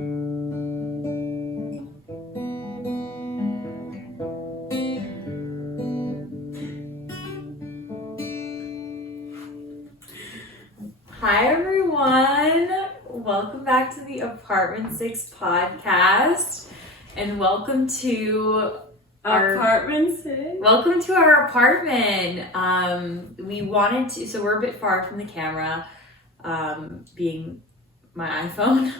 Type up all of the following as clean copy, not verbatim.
Hi everyone, welcome back to the Apartment 6 podcast, and welcome to our Apartment 6? Welcome to our apartment. We wanted to, so we're a bit far from the camera, being my iPhone,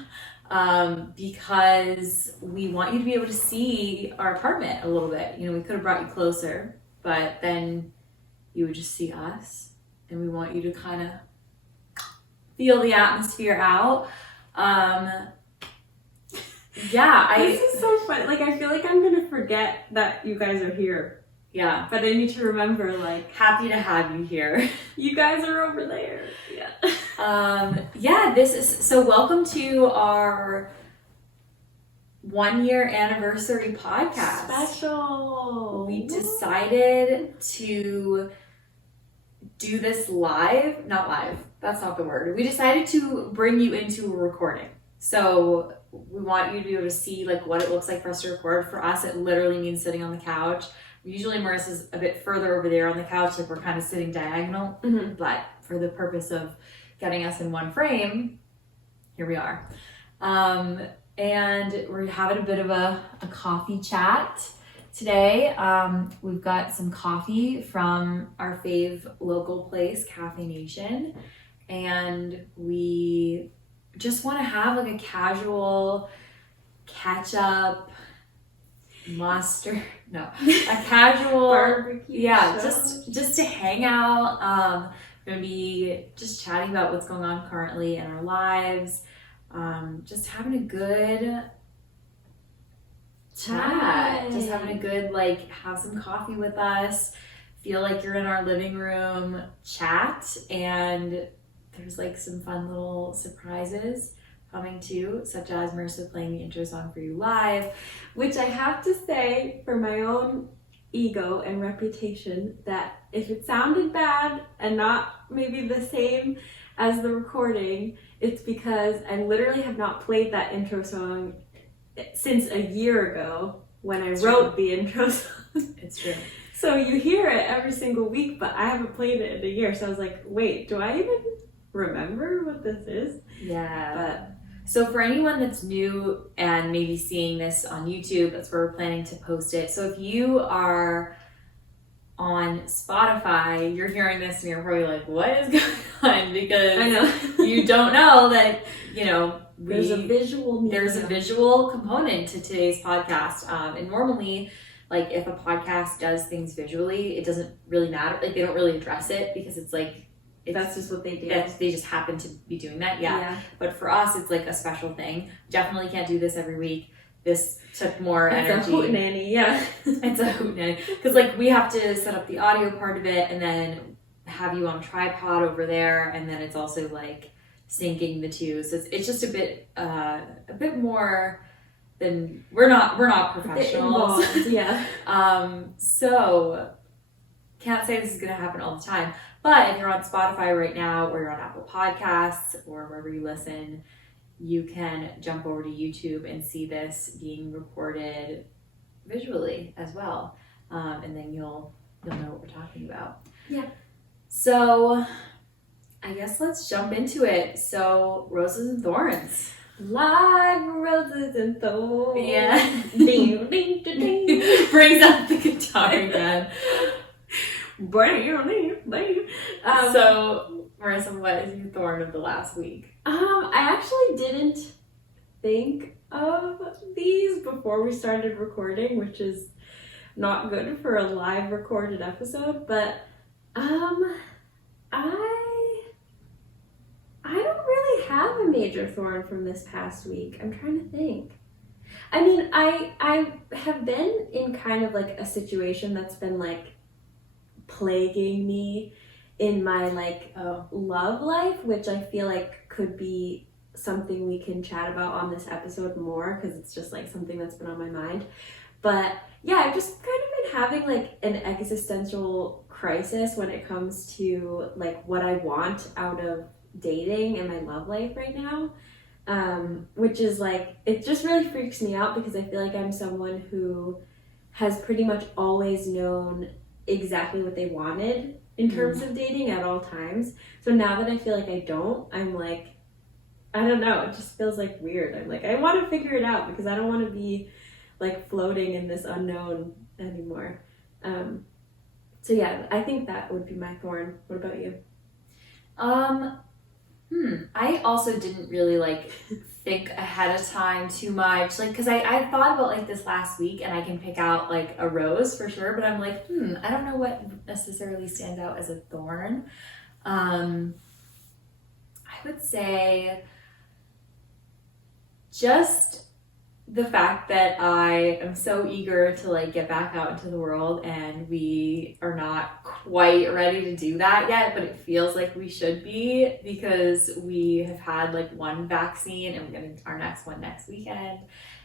because we want you to be able to see our apartment a little bit. You know, we could have brought you closer, but then you would just see us, and we want you to kind of feel the atmosphere out. This is so fun. Like, I feel like I'm gonna forget that you guys are here. Yeah. But I need to remember, like, Happy to have you here. you guys are over there. Yeah. So welcome to our 1-year anniversary podcast. Special. We decided to do this live, not live, that's not the word. We decided to bring you into a recording. So we want you to be able to see like what it looks like for us to record. For us, it literally means sitting on the couch. Usually Marissa's a bit further over there on the couch, like we're kind of sitting diagonal, but for the purpose of getting us in one frame, here we are. And we're having a bit of a coffee chat today. We've got some coffee from our fave local place, Cafe Nation, and we just want to have like a casual ketchup, mustard, no, a casual barbecue. yeah, show. just to hang out. We're gonna be just chatting about what's going on currently in our lives, just having a good chat, just having a good, like, have some coffee with us, feel like you're in our living room, chat, and there's like some fun little surprises coming too, such as Marissa playing the intro song for you live, Which I have to say, for my own ego and reputation, that if it sounded bad and not maybe the same as the recording, it's because I literally have not played that intro song since a year ago when I wrote the intro song. It's true. So you hear it every single week, but I haven't played it in a year. So I was like, wait, do I even remember what this is? Yeah. But so for anyone that's new and maybe seeing this on YouTube, that's where we're planning to post it. So if you are on Spotify, you're hearing this and you're probably like, what is going on? Because I know you don't know that, you know, there's a visual medium. There's a visual component to today's podcast. And normally, like, if a podcast does things visually, it doesn't really matter. Like, they don't really address it because it's like, That's just what they do. They just happen to be doing that, yeah. But for us, it's like a special thing. Definitely can't do this every week. This took more energy. It's a hootenanny, yeah. It's a hootenanny. Because, like, we have to set up the audio part of it and then have you on tripod over there. And then it's also, like, syncing the two. So it's just a bit more than... We're not professionals. Yeah. So, can't say this is going to happen all the time. But if you're on Spotify right now, or you're on Apple Podcasts, or wherever you listen, you can jump over to YouTube and see this being recorded visually as well. And then you'll know what we're talking about. Yeah. So I guess let's jump into it. So Roses and Thorns. Live roses and thorns. Yeah. Ding, ding, ding, ding. Brings out the guitar again. So, Marissa, what is your thorn of the last week? I actually didn't think of these before we started recording, which is not good for a live recorded episode, but I don't really have a major thorn from this past week. I'm trying to think. I mean, I have been in kind of like a situation that's been like plaguing me in my like love life, which I feel like could be something we can chat about on this episode more, because it's just like something that's been on my mind. But yeah, I've just kind of been having like an existential crisis when it comes to like what I want out of dating and my love life right now. which is like, it just really freaks me out because I feel like I'm someone who has pretty much always known exactly what they wanted in terms of dating at all times. So now that I feel like I don't, I'm like, I don't know, it just feels like weird. I'm like, I want to figure it out because I don't want to be like floating in this unknown anymore. So yeah, I think that would be my thorn. What about you? I also didn't really like think ahead of time too much, like, because I thought about like this last week and I can pick out like a rose for sure, but I'm like, I don't know what necessarily stands out as a thorn. I would say just the fact that I am so eager to like get back out into the world, and we are not quite ready to do that yet, but it feels like we should be because we have had like one vaccine and we're getting our next one next weekend.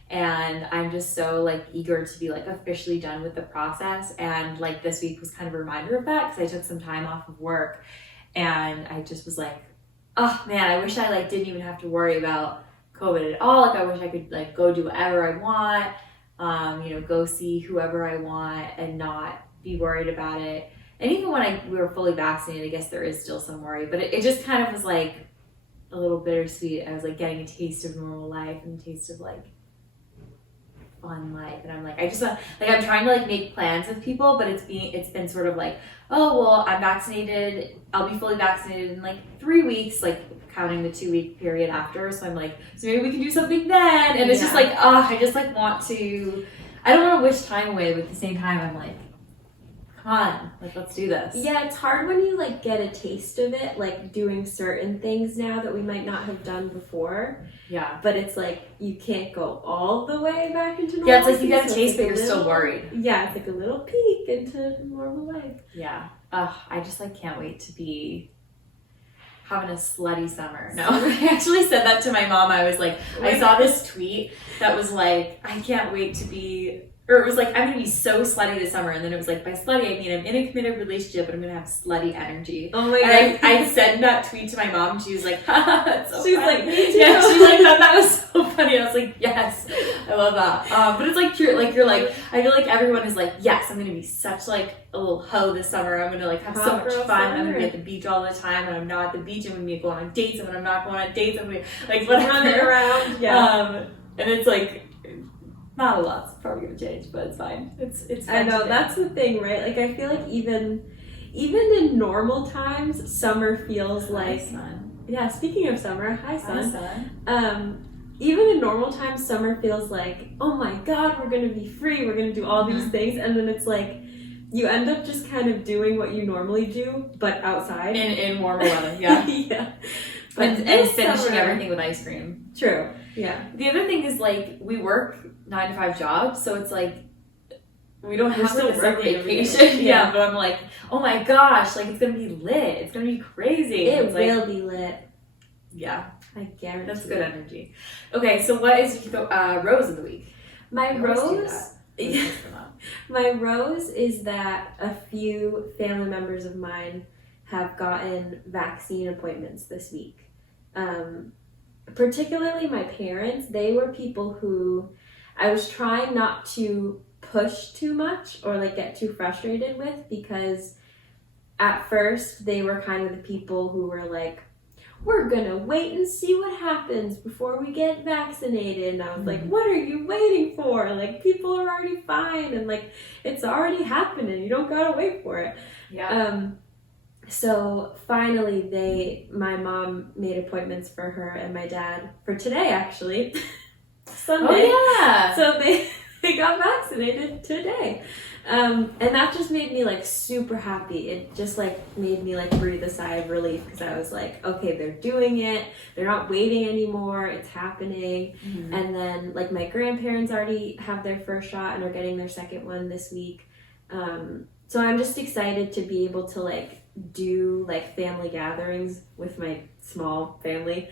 And I'm just so like eager to be like officially done with the process. And like this week was kind of a reminder of that because I took some time off of work and I just was like, oh man, I wish I like didn't even have to worry about COVID at all. Like I wish I could like go do whatever I want, go see whoever I want and not be worried about it. And even when we were fully vaccinated, I guess there is still some worry, but it just kind of was like a little bittersweet. I was like getting a taste of normal life and a taste of like fun life. And I'm like, I just want, like, I'm trying to like make plans with people, but it's been sort of like, oh, well, I'm vaccinated. I'll be fully vaccinated in like 3 weeks, like counting the 2-week period after. So I'm like, so maybe we can do something then. And it's just like, I just like want to, I don't want to wish time away, but at the same time, I'm like, come on, like, let's do this. Yeah, it's hard when you like get a taste of it, like doing certain things now that we might not have done before. Yeah. But it's like, you can't go all the way back into normal. Yeah, it's like you get a taste, but you're still worried. Yeah, it's like a little peek into normal life. Yeah. I just like can't wait to be having a slutty summer. No, I actually said that to my mom. I was like, I saw this tweet that was like, I can't wait to be, or it was like, I'm gonna be so slutty this summer. And then it was like, by slutty, I mean I'm in a committed relationship, but I'm gonna have slutty energy. Oh my God. I sent that tweet to my mom, and she was like, haha, that's so funny. Like, me too. Yeah, she like thought that was so funny. I was like, yes, I love that. But it's like true, like you're like, I feel like everyone is like, yes, I'm gonna be such like a little hoe this summer. I'm gonna like have so much fun. I'm gonna be at the beach all the time. When I'm not at the beach, I'm gonna be going on dates. And when I'm not going on dates, I'm gonna be like whatever. Running around. Yeah. And it's like, not a lot's probably gonna change, but it's fine. It's fun. I know, that's the thing, right? Like I feel like even in normal times, summer feels like sun. Yeah, speaking of summer, hi sun. Hi, sun. Even in normal times, summer feels like, oh my god, we're gonna be free, we're gonna do all these things, and then it's like you end up just kind of doing what you normally do, but outside. In warmer weather, yeah. Yeah. And finishing everything with ice cream. True. Yeah. The other thing is like we work 9-to-5 jobs, so it's like we don't have like a summer vacation. Yeah, but I'm like, oh my gosh, like it's gonna be lit. It's gonna be crazy. It will be lit. Yeah, I guarantee. That's good energy. Okay, so what is your rose of the week? My rose. My rose is that a few family members of mine have gotten vaccine appointments this week. Particularly my parents, they were people who I was trying not to push too much or like get too frustrated with, because at first they were kind of the people who were like, we're gonna wait and see what happens before we get vaccinated. And I was like, what are you waiting for? Like, people are already fine and like it's already happening. You don't gotta wait for it. Yeah. So finally my mom made appointments for her and my dad for today, actually. Sunday. Oh yeah. So they got vaccinated today. And that just made me like super happy. It just like made me like breathe a sigh of relief, because I was like, okay, they're doing it. They're not waiting anymore. It's happening. Mm-hmm. And then like my grandparents already have their first shot and are getting their second one this week. So I'm just excited to be able to like do like family gatherings with my small family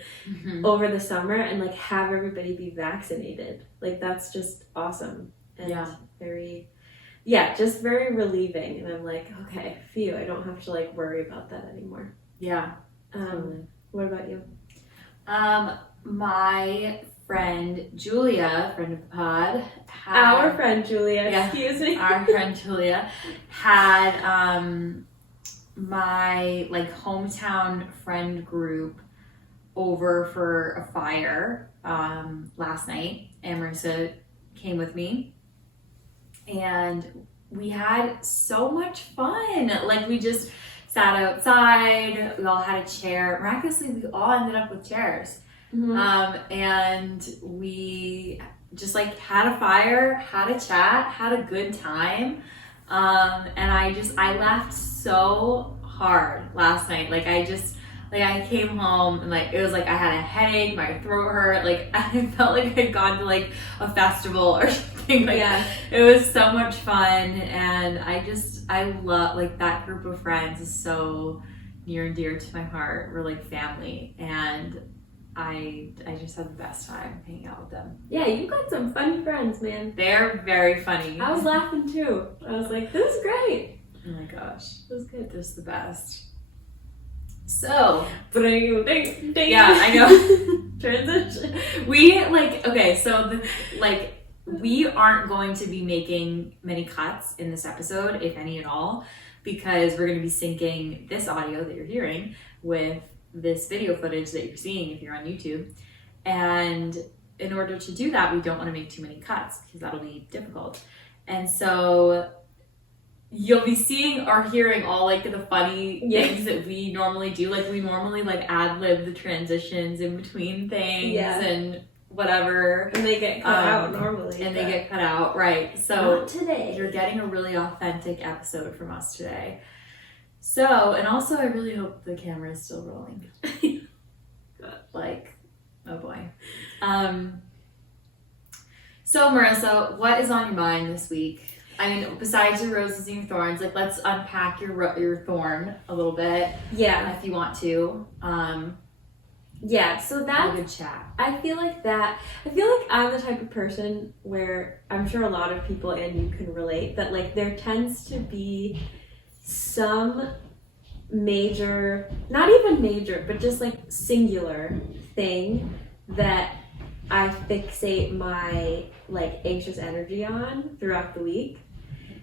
over the summer and like have everybody be vaccinated. Like that's just awesome and just very relieving. And I'm like, okay, phew, I don't have to like worry about that anymore. Yeah. Totally. What about you? My friend Julia, friend of the pod, Our friend Julia, Yeah. excuse me. our friend Julia had my like hometown friend group over for a fire last night, and Marissa came with me, and we had so much fun. Like, we just sat outside, we all had a chair. Miraculously, we all ended up with chairs. And we just like had a fire, had a chat, had a good time. And I laughed so hard last night. I came home and like, it was like I had a headache, my throat hurt. Like, I felt like I'd gone to like a festival or something. Like, Yeah. it was so much fun. And I love, like, that group of friends is so near and dear to my heart. We're like family. And I just had the best time hanging out with them. Yeah, you've got some funny friends, man. They're very funny. I was laughing too. I was like, this is great. Oh my gosh, It was good. they're just the best. So, Ding. yeah, I know. Transition. We we aren't going to be making many cuts in this episode, if any at all, because we're going to be syncing this audio that you're hearing with this video footage that you're seeing if you're on YouTube. And in order to do that, we don't want to make too many cuts because that'll be difficult. And so you'll be seeing or hearing all like the funny things that we normally do. Like, we normally like ad-lib the transitions in between things and whatever. And they get cut out normally. And they get cut out, right. So not today. You're getting a really authentic episode from us today. So, and also I really hope the camera is still rolling. Like, oh boy. So Marissa, what is on your mind this week? I mean, besides your roses and your thorns, like, let's unpack your thorn a little bit. Yeah. If you want to. Yeah, so Have a that, good chat. I feel like I'm the type of person where I'm sure a lot of people and you can relate that like there tends to be some major, not even major, but just like singular thing that I fixate my like anxious energy on throughout the week.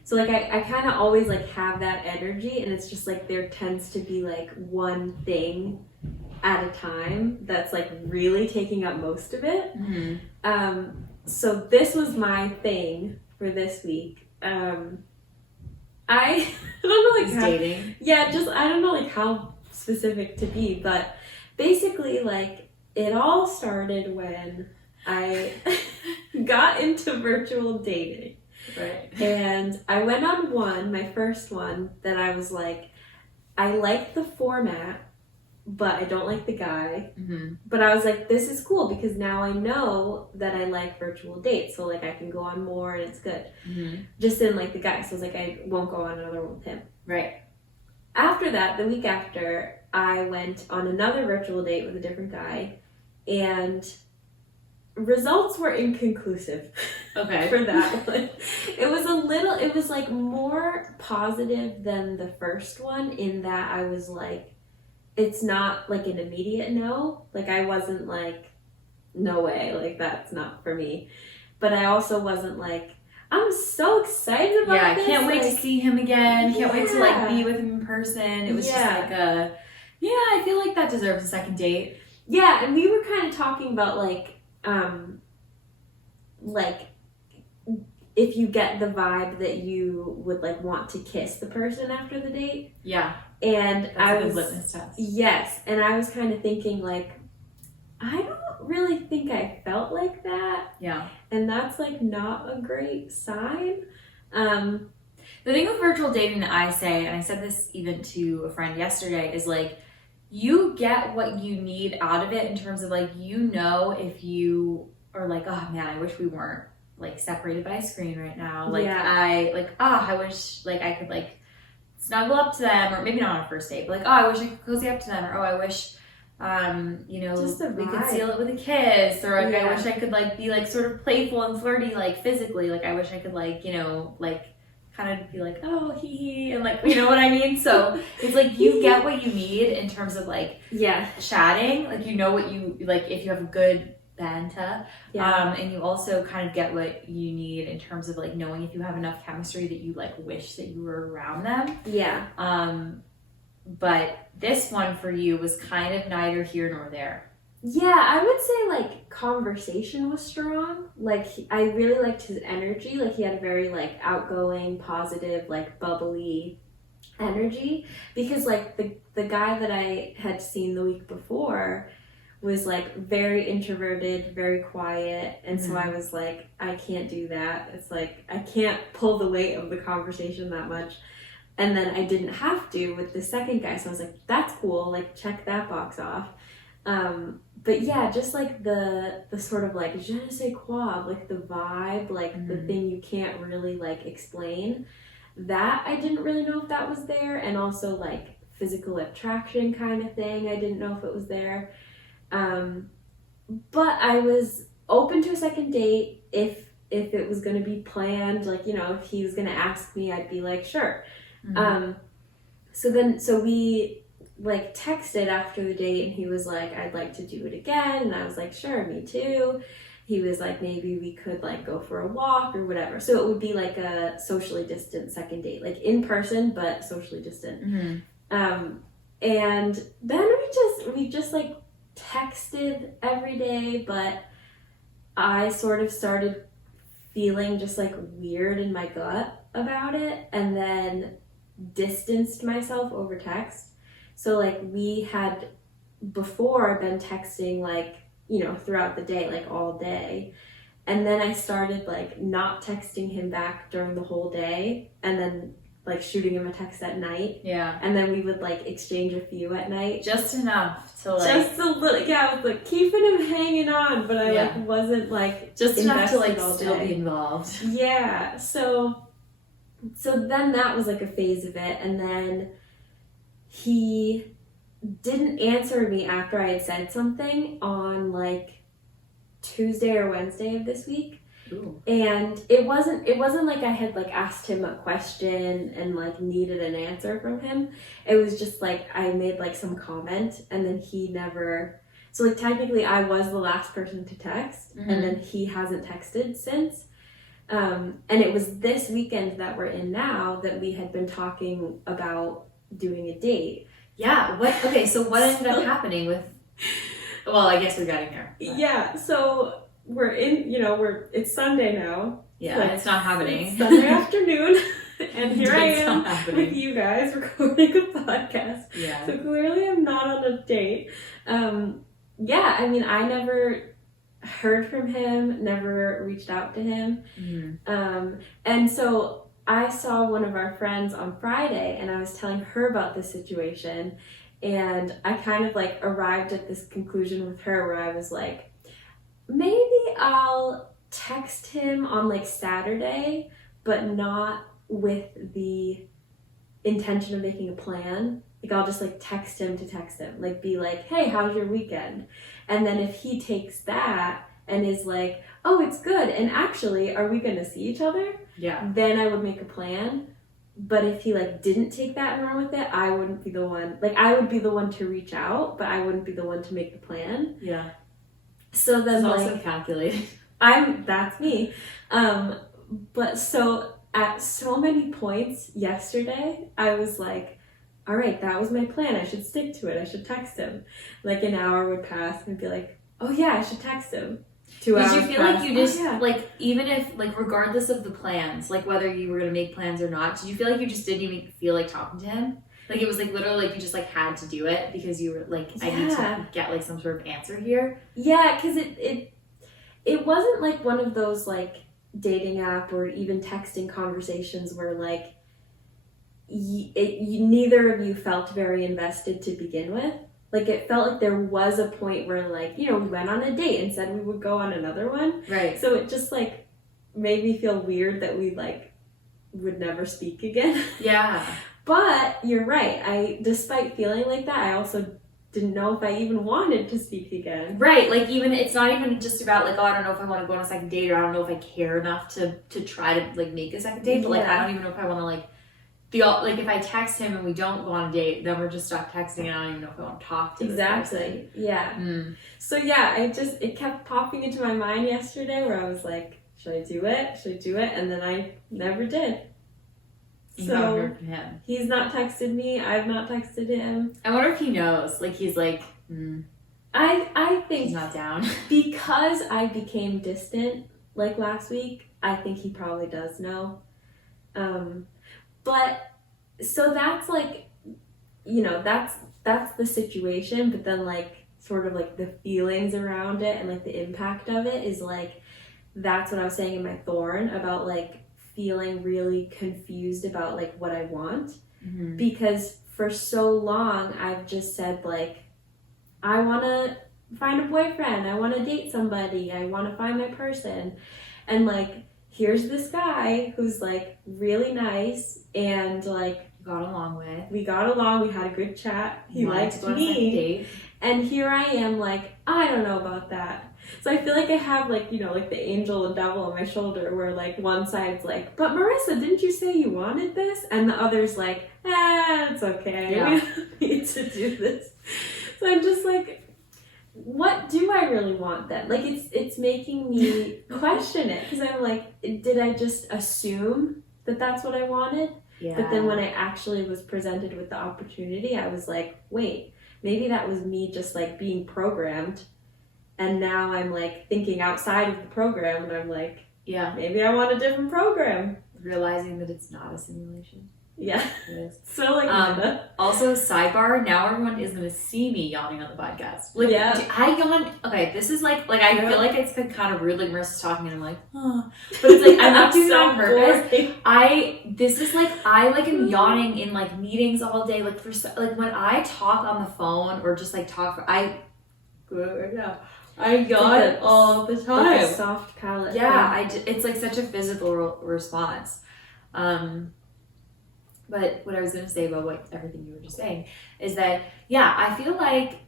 So like I kind of always like have that energy, and it's just like there tends to be like one thing at a time that's like really taking up most of it. Mm-hmm. So this was my thing for this week. I don't know like how, Dating. yeah, just I don't know like how specific to be, but basically like it all started when I got into virtual dating. Right. And I went on my first one that I was like, I like the format, but I don't like the guy. Mm-hmm. But I was like, this is cool because now I know that I like virtual dates. So like I can go on more and it's good. Mm-hmm. Just didn't like the guy. So I was like, I won't go on another one with him. Right. After that, the week after, I went on another virtual date with a different guy. And results were inconclusive. Okay. For that one. It was like more positive than the first one in that I was like, it's not like an immediate no. Like I wasn't like, no way, like that's not for me. But I also wasn't like, I'm so excited about this. Yeah, can't wait to see him again. Can't wait to like Yeah. be with him in person. It was just Yeah. like I feel like that deserves a second date. Yeah, and we were kind of talking about like if you get the vibe that you would like want to kiss the person after the date. Yeah. And That's I a good was litmus test. yes, and I was kind of thinking like I don't really think I felt like that, Yeah. and that's like not a great sign. The thing with virtual dating that I say, and I said this even to a friend yesterday, is like you get what you need out of it in terms of like, you know, if you are like, oh man, I wish we weren't like separated by a screen right now. Like Yeah. I wish like I could like snuggle up to them, or maybe not on a first date, but like, oh, I wish I could cozy up to them, or oh, I wish Just the we could vibe. seal it with a kiss, or like Yeah. I wish I could like be like sort of playful and flirty like physically, like I wish I could like, you know, like kind of be like, oh, hee, and like, you know what I mean? So it's like you get what you need in terms of like chatting. Like, you know what you like if you have a good banta. And you also kind of get what you need in terms of like knowing if you have enough chemistry that you like wish that you were around them. Yeah. But this one for you was kind of neither here nor there. Yeah, I would say like conversation was strong. Like I really liked his energy. Like he had a very like outgoing, positive, like bubbly energy. Because like the guy that I had seen the week before was like very introverted, very quiet, and so I was like, I can't do that. It's like I can't pull the weight of the conversation that much. And then I didn't have to with the second guy, so I was like, that's cool, like check that box off. But yeah, just like the sort of like je ne sais quoi, like the vibe, like the thing you can't really like explain, that I didn't really know if that was there. And also like physical attraction kind of thing, I didn't know if it was there. But I was open to a second date if it was going to be planned, like, you know, if he was going to ask me, I'd be like, sure. So we like texted after the date, and he was like, I'd like to do it again. And I was like, sure, me too. He was like, maybe we could like go for a walk or whatever. So it would be like a socially distant second date, like in person, but socially distant. And then we just like texted every day, but I sort of started feeling just like weird in my gut about it, and then distanced myself over text. So like we had before been texting like, you know, throughout the day, like all day, and then I started like not texting him back during the whole day, and then like shooting him a text at night. Yeah. And then we would like exchange a few at night. Just enough to like... Just a little, yeah, I was like keeping him hanging on, but I like wasn't like just enough to like all still day. be involved. Yeah. So then that was like a phase of it, and then he didn't answer me after I had said something on like Tuesday or Wednesday of this week. Ooh. And it wasn't like I had like asked him a question and like needed an answer from him. It was just like I made like some comment, and then he never, so like technically I was the last person to text, and then he hasn't texted since. And it was this weekend that we're in now that we had been talking about doing a date. Yeah. Okay, so what ended up happening with... Well, I guess we're getting there. But... Yeah, so we're in, you know, it's Sunday now. Yeah, like, it's not happening. It's Sunday afternoon, and here I It's not am happening. with you guys recording a podcast. Yeah. So clearly I'm not on a date. Yeah, I mean, I never heard from him, never reached out to him. And so I saw one of our friends on Friday, and I was telling her about this situation, and I kind of like arrived at this conclusion with her where I was like, maybe I'll text him on like Saturday, but not with the intention of making a plan. Like I'll just like text him to text him, like be like, hey, how's your weekend? And then if he takes that and is like, oh, it's good, and actually, are we gonna see each other? Yeah. Then I would make a plan. But if he like didn't take that and run with it, I wouldn't be the one. Like I would be the one to reach out, but I wouldn't be the one to make the plan. Yeah. So then it's like also calculated. that's me. But so at so many points yesterday, I was like, all right, that was my plan. I should stick to it. I should text him. Like an hour would pass and I'd be like, oh yeah, I should text him. 2 hours. Did you feel like you just, yeah. like, even if, like, regardless of the plans, like, whether you were going to make plans or not, did you feel like you just didn't even feel like talking to him? Like, it was, like, literally, like, you just, like, had to do it because you were, like, I need to get, like, some sort of answer here? Yeah, because it wasn't, like, one of those, like, dating app or even texting conversations where, like, neither of you felt very invested to begin with. Like, it felt like there was a point where, like, you know, we went on a date and said we would go on another one. Right. So it just, like, made me feel weird that we, like, would never speak again. Yeah. But you're right. Despite feeling like that, I also didn't know if I even wanted to speak again. Right, like even it's not even just about like, oh, I don't know if I want to go on a second date, or I don't know if I care enough to try to like make a second date, but like I don't even know if I want to like feel like if I text him and we don't go on a date, then we're just stuck texting and I don't even know if I want to talk to this person. Yeah. So yeah, it kept popping into my mind yesterday where I was like, should I do it? And then I never did. You So haven't heard from him. He's not texted me. I've not texted him. I wonder if he knows. Like he's like, I think he's not down. because I became distant like last week, I think he probably does know. But so that's like, you know, that's the situation. But then like sort of like the feelings around it and like the impact of it is like, that's what I was saying in my thorn about like feeling really confused about like what I want, because for so long I've just said like, I want to find a boyfriend, I want to date somebody, I want to find my person, and like here's this guy who's like really nice and like we got along, we had a good chat, he liked me, and here I am like, I don't know about that. So I feel like I have like, you know, like the angel and devil on my shoulder where like one side's like, but Marissa, didn't you say you wanted this? And the other's like, it's okay. Yeah. We don't need to do this. So I'm just like, what do I really want then? Like it's making me question it, because I'm like, did I just assume that that's what I wanted? Yeah. But then when I actually was presented with the opportunity, I was like, wait, maybe that was me just like being programmed. And now I'm like thinking outside of the program, and I'm like, yeah, maybe I want a different program. Realizing that it's not a simulation. Yeah. It is. So like also, sidebar, now everyone is going to see me yawning on the podcast. Like, yeah. I yawn. Okay, this is like I feel like it's been kind of rude. Like Marissa's talking and I'm like, oh. But it's like, I'm not doing it on purpose. Boring. I am yawning in like meetings all day. Like like when I talk on the phone or just like talk, I yawn all the time. Like a soft palate. Yeah, it's like such a physical response. But what I was going to say about everything you were just saying is that, yeah, I feel like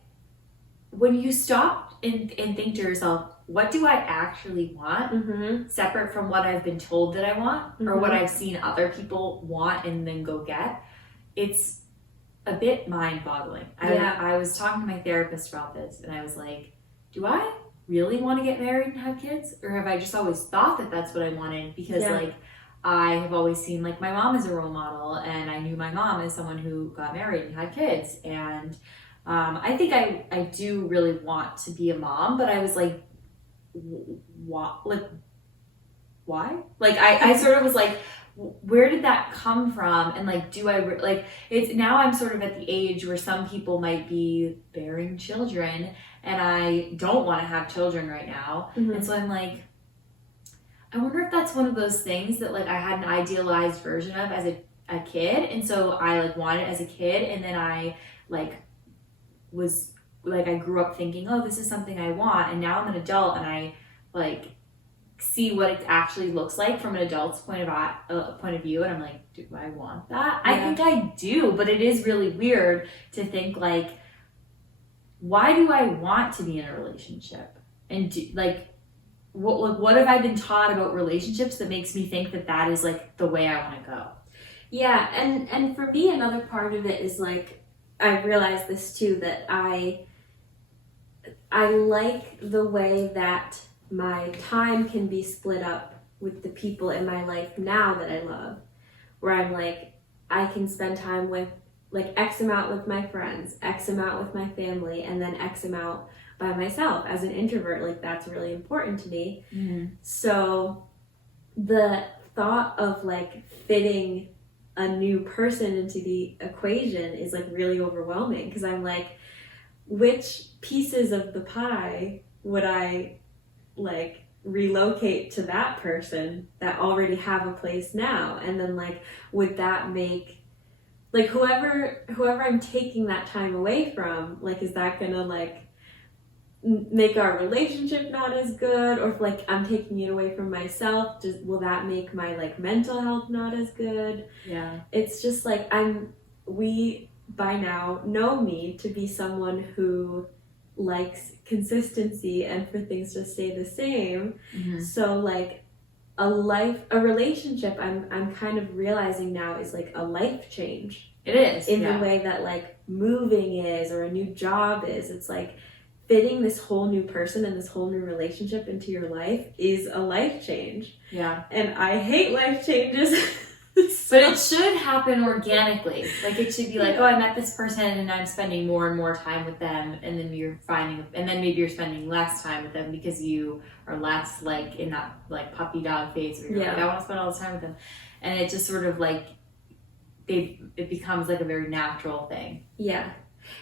when you stop and think to yourself, what do I actually want, separate from what I've been told that I want, or what I've seen other people want and then go get, it's a bit mind-boggling. I was talking to my therapist about this, and I was like, do I really want to get married and have kids? Or have I just always thought that that's what I wanted? Because, like, I have always seen, like, my mom as a role model, and I knew my mom as someone who got married and had kids. And I think I do really want to be a mom, but I was like, what? Like, why? Like, I sort of was like, where did that come from? And like, do I like it's now I'm sort of at the age where some people might be bearing children, and I don't want to have children right now. And so I'm like, I wonder if that's one of those things that like I had an idealized version of as a kid, and so I like wanted it as a kid, and then I like was like, I grew up thinking, oh, this is something I want, and now I'm an adult and I like see what it actually looks like from an adult's point of view, and I'm like, do I want that? I think I do, but it is really weird to think like, why do I want to be in a relationship? And what have I been taught about relationships that makes me think that that is like the way I want to go? Yeah, and for me, another part of it is like, I realized this too, that I like the way that my time can be split up with the people in my life now that I love, where I'm like, I can spend time with like X amount with my friends, X amount with my family, and then X amount by myself. As an introvert, like that's really important to me. So the thought of like fitting a new person into the equation is like really overwhelming, because I'm like, which pieces of the pie would I like relocate to that person that already have a place now? And then like, would that make like whoever I'm taking that time away from, like, is that gonna like make our relationship not as good? Or if like I'm taking it away from myself, will that make my like mental health not as good? Yeah, it's just like we by now know me to be someone who likes consistency and for things to stay the same. So like a relationship I'm kind of realizing now is like a life change. It is. In the way that like moving is or a new job is. It's like fitting this whole new person and this whole new relationship into your life is a life change. Yeah. And I hate life changes. But it should happen organically. Like it should be like, oh, I met this person and I'm spending more and more time with them, and then maybe you're spending less time with them because you are less like in that like puppy dog phase where you're like, I want to spend all this time with them, and it just sort of like it becomes like a very natural thing. Yeah.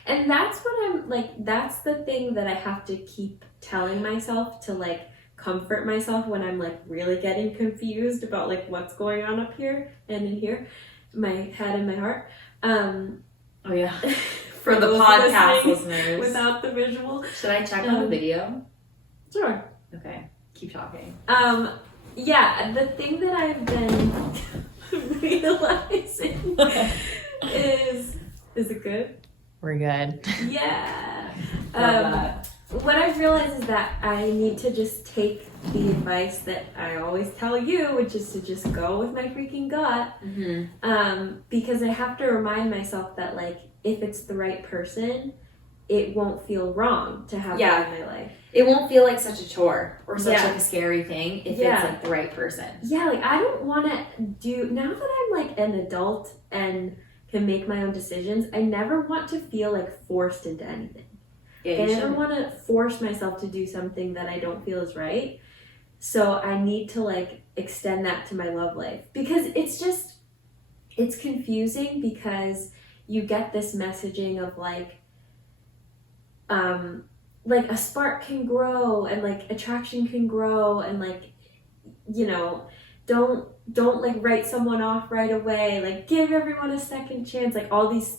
And that's what I'm like, that's the thing that I have to keep telling myself to like comfort myself when I'm like really getting confused about like what's going on up here and in here, my head and my heart. Oh yeah. For the podcast listeners. Without the visual. Should I check on the video? Sure. Okay. Keep talking. Yeah, the thing that I've been realizing is it good? We're good. Yeah. Love that. What I've realized is that I need to just take the advice that I always tell you, which is to just go with my freaking gut. Because I have to remind myself that like if it's the right person, it won't feel wrong to have that in my life. It won't feel like such a chore or such like a scary thing if it's like the right person. Yeah, like I don't want to do, now that I'm like an adult and can make my own decisions, I never want to feel like forced into anything. I never want to force myself to do something that I don't feel is right. So I need to like extend that to my love life, because it's confusing because you get this messaging of like a spark can grow and like attraction can grow and like, you know, don't like write someone off right away, like give everyone a second chance, like all these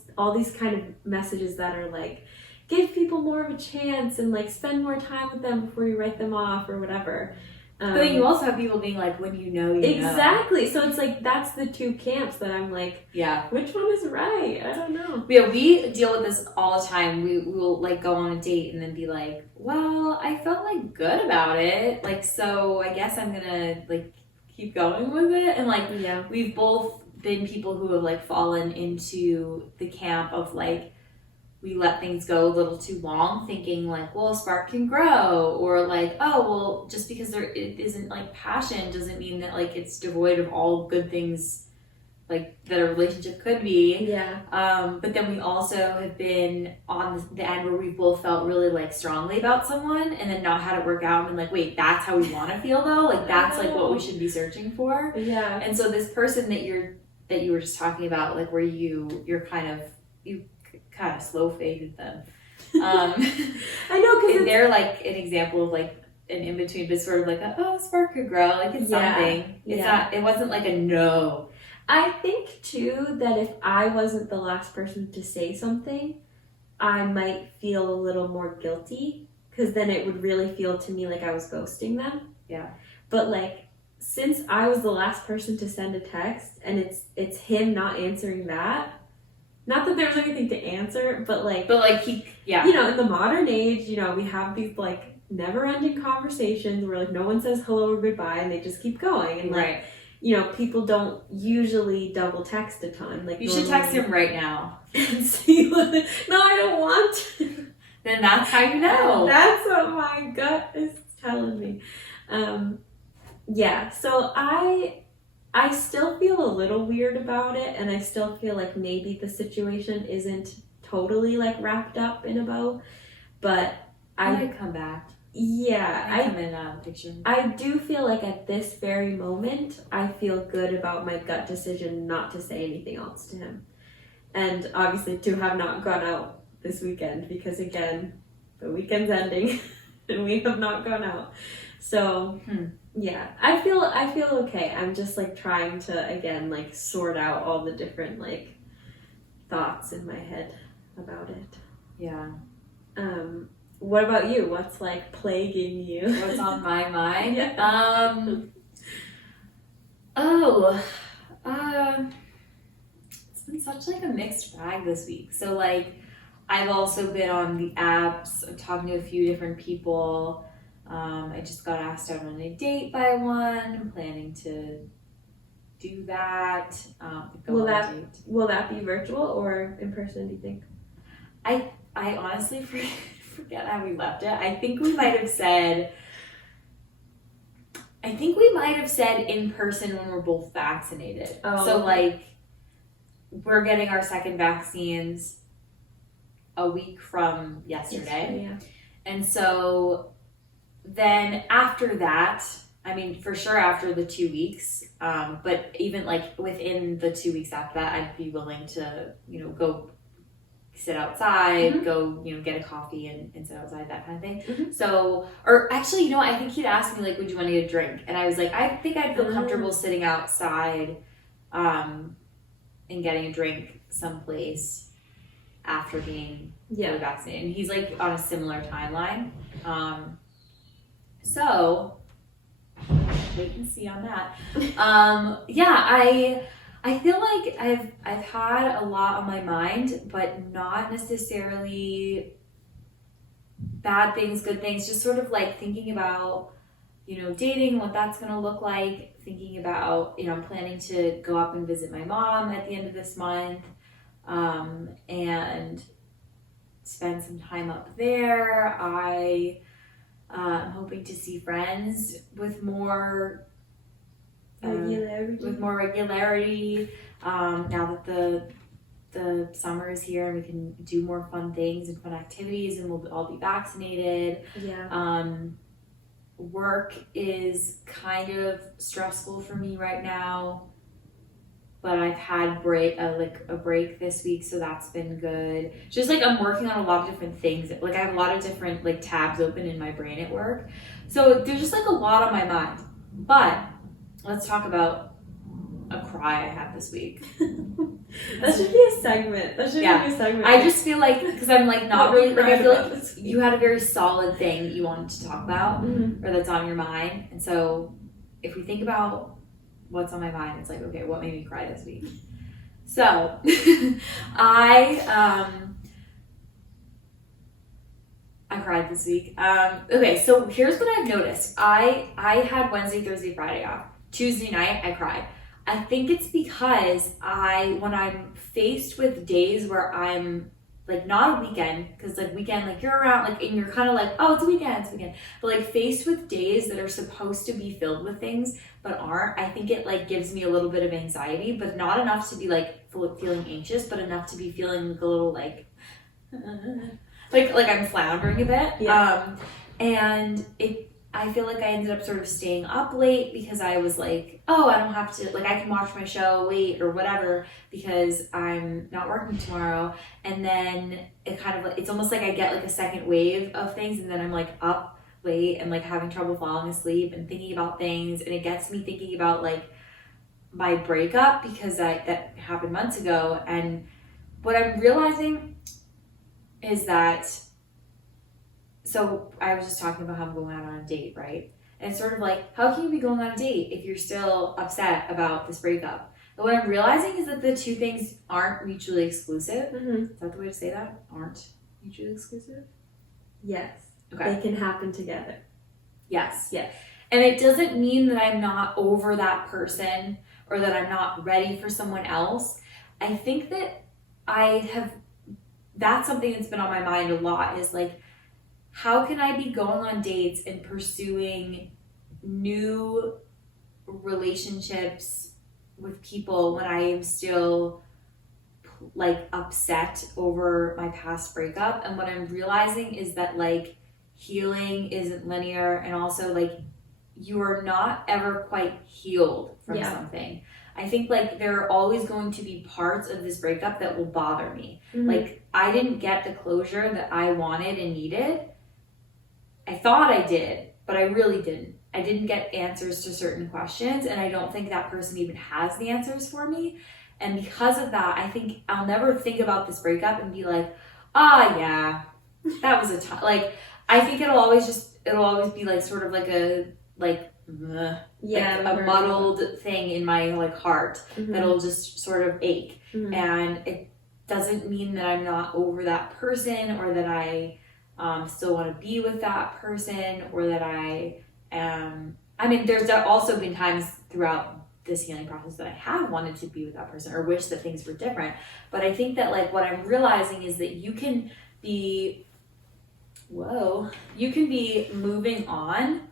kind of messages that are like give people more of a chance and like spend more time with them before you write them off or whatever. But then you also have people being like, when you know, exactly. So it's like that's the two camps that I'm like, which one is right? I don't know. Yeah, we deal with this all the time. We will like go on a date and then be like, well, I felt like good about it, like, so I guess I'm gonna like keep going with it. And like we've both been people who have like fallen into the camp of like we let things go a little too long, thinking like, well, a spark can grow, or like, oh, well, just because there isn't like passion doesn't mean that like it's devoid of all good things like that a relationship could be. But then we also have been on the end where we both felt really like strongly about someone and then not had it work out and like, wait, that's how we want to feel though, like that's like what we should be searching for. And so this person that you were just talking about, like where you're kind of slow faded them. I know, because they're like an example of like an in between, but sort of like spark could grow, like it's something. It's not. It wasn't like a no. I think too that if I wasn't the last person to say something, I might feel a little more guilty, because then it would really feel to me like I was ghosting them. But like, since I was the last person to send a text and it's him not answering that. Not that there's anything to answer, but like he, you know, in the modern age, you know, we have these like never-ending conversations where like no one says hello or goodbye and they just keep going, and like, you know, people don't usually double text a ton. Like you should text him right now and see what. No, I don't want to. Then that's how you know. That's what my gut is telling me. So I still feel a little weird about it, and I still feel like maybe the situation isn't totally like wrapped up in a bow, but I could come back. I come in picture. I do feel like at this very moment, I feel good about my gut decision not to say anything else to him, and obviously to have not gone out this weekend, because again, the weekend's ending and we have not gone out. So I feel okay. I'm just like trying to again like sort out all the different like thoughts in my head about it. What about you? What's like plaguing you? What's on my mind? It's been such like a mixed bag this week. So like I've also been on the apps. I'm talking to a few different people. I just got asked out on a date by one. I'm planning to do that. Go Will on a that- date. Will that be virtual or in person, do you think? I honestly forget how we left it. I think we might have said in person when we're both vaccinated. Oh, So okay. like we're getting our second vaccines a week from yesterday. Yeah. And so then after that, I mean, for sure after the 2 weeks, but even like within the 2 weeks after that, I'd be willing to, go sit outside, Mhm. go, get a coffee and sit outside, that kind of thing. Mhm. So, or actually, I think he'd asked me like, would you want to get a drink? And I was like, I think I'd feel comfortable sitting outside, and getting a drink someplace after being fully vaccinated. And he's like on a similar timeline. So wait and see on that. I feel like I've had a lot on my mind, but not necessarily bad things, good things, just sort of like thinking about, dating, what that's gonna look like, thinking about, I'm planning to go up and visit my mom at the end of this month, and spend some time up there. I'm hoping to see friends with more regularity. Now that the summer is here and we can do more fun things and fun activities, and we'll all be vaccinated. Yeah. Work is kind of stressful for me right now, but I've had a break this week, so that's been good. Just like I'm working on a lot of different things. Like I have a lot of different like tabs open in my brain at work, so there's just like a lot on my mind. But let's talk about a cry I had this week. That should be a segment. I just feel like, because I'm like not What we really, like I cried feel about like this week. you had a very solid thing that you wanted to talk about, Mhm. or that's on your mind. And so if we think about what's on my mind, it's like, okay, what made me cry this week? So I cried this week. Okay, so here's what I've noticed. I had Wednesday, Thursday, Friday off. Tuesday night, I cried. I think it's because when I'm faced with days where I'm like not a weekend, because like weekend, like you're around, like, and you're kind of like, oh, it's a weekend, but like faced with days that are supposed to be filled with things but aren't, I think it like gives me a little bit of anxiety, but not enough to be like feeling anxious, but enough to be feeling like a little like like I'm floundering a bit. Yeah. And I feel like I ended up sort of staying up late because I was like, oh, I don't have to, like, I can watch my show late or whatever because I'm not working tomorrow. And then it kind of like, it's almost like I get like a second wave of things, and then I'm like up late and like having trouble falling asleep and thinking about things. And it gets me thinking about like my breakup because that happened months ago. And what I'm realizing is that, so I was just talking about how I'm going out on a date, right? And it's sort of like, how can you be going on a date if you're still upset about this breakup? But what I'm realizing is that the two things aren't mutually exclusive. Mhm. Is that the way to say that? Aren't mutually exclusive? Yes. Okay. They can happen together. Yes. Yes. And it doesn't mean that I'm not over that person or that I'm not ready for someone else. I think that that's something that's been on my mind a lot, is like, how can I be going on dates and pursuing new relationships with people when I am still like upset over my past breakup? And what I'm realizing is that like healing isn't linear, and also like you are not ever quite healed from something. I think like there are always going to be parts of this breakup that will bother me. Mhm. Like I didn't get the closure that I wanted and needed. I thought I did, but I really didn't. I didn't get answers to certain questions, and I don't think that person even has the answers for me. And because of that, I think I'll never think about this breakup and be like, yeah, that was like, I think it'll always be like sort of like a like Yeah, like a muddled thing in my like heart Mhm. that'll just sort of ache. Mhm. And it doesn't mean that I'm not over that person or that I still want to be with that person or that I am. I mean, there's also been times throughout this healing process that I have wanted to be with that person or wish that things were different. But I think that like what I'm realizing is that you can be moving on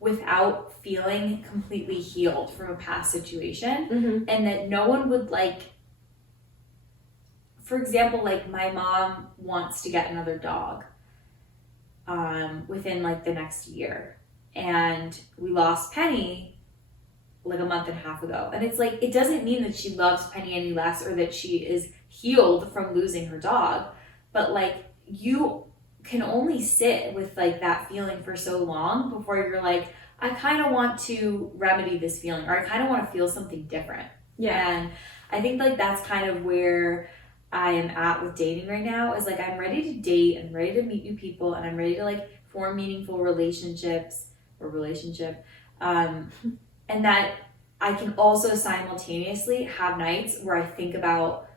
without feeling completely healed from a past situation. Mhm. And that no one would like, for example, like my mom wants to get another dog within like the next year, and we lost Penny like a month and a half ago, and it's like it doesn't mean that she loves Penny any less or that she is healed from losing her dog, but like you can only sit with like that feeling for so long before you're like, I kind of want to remedy this feeling, or I kind of want to feel something different. Yeah. And I think like that's kind of where I am at with dating right now, is like I'm ready to date and ready to meet new people, and I'm ready to like form meaningful relationships or relationship. And that I can also simultaneously have nights where I think about